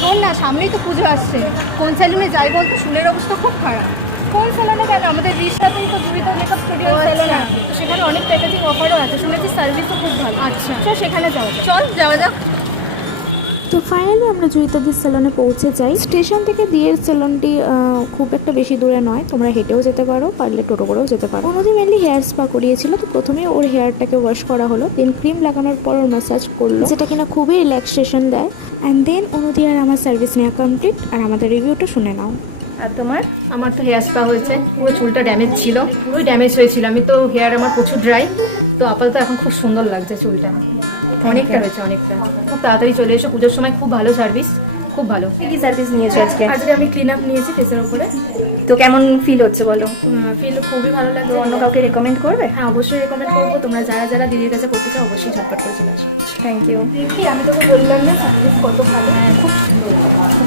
শোন না, সামনেই তো পুজো আসছে, কোন স্যালুনে যাই বলতো? চুলের অবস্থা খুব খারাপ। কোন স্যালুনে কেন? আমাদের রিসাতেই তো জুবিতা মেকআপ স্টুডিও স্যালুন আছে, তো সেখানে অনেক প্যাকেজিং অফারও আছে, শুনেছি সার্ভিসও খুব ভালো। আচ্ছা চল সেখানে যাওয়া যাক। চল যাওয়া যাক। তো ফাইনালি আমরা জয়িতাদির সেলনে পৌঁছে যাই। স্টেশন থেকে দিয়ের সেলনটি খুব একটা বেশি দূরে নয়, তোমরা হেঁটেও যেতে পারো, পারলে টোটো করেও যেতে পারো। অনুদি মেনলি হেয়ার স্পা করিয়েছিল, তো প্রথমে ওর হেয়ারটাকে ওয়াশ করা হলো, দেন ক্রিম লাগানোর পর ওর ম্যাসাজ করলো, যেটা কিনা খুবই রিল্যাক্সেশন দেয়। অ্যান্ড দেন অনুদি আর আমার সার্ভিস নেওয়া কমপ্লিট, আর আমাদের রিভিউটা শুনে নাও। আর তোমার? আমার তো হেয়ার স্পা হয়েছে, পুরো চুলটা ড্যামেজ ছিল, পুরোই ড্যামেজ হয়েছিল। আমি তো হেয়ার আমার প্রচুর ড্রাই, তো আপাতত এখন খুব সুন্দর লাগছে চুলটা, অনেকটা হয়েছে, অনেকটা। খুব তাড়াতাড়ি চলে এসো, পুজোর সময় খুব ভালো সার্ভিস, খুব ভালো। কি সার্ভিস নিয়েছো আজকে? আজকে আমি ক্লিন আপ নিয়েছি ফেসের উপরে। তো কেমন ফিল হচ্ছে বলো? ফিল খুবই ভালো লাগছে। অন্য কাউকে রেকমেন্ড করবে? হ্যাঁ অবশ্যই রেকমেন্ড করবো। তোমরা যারা যারা দিদির কাছে করতে চাও অবশ্যই ঝটপট করে চলে আসো। Thank you. দেখি, আমি তোকে বললাম না সার্ভিস কত ভালো। হ্যাঁ খুব সুন্দর, খুব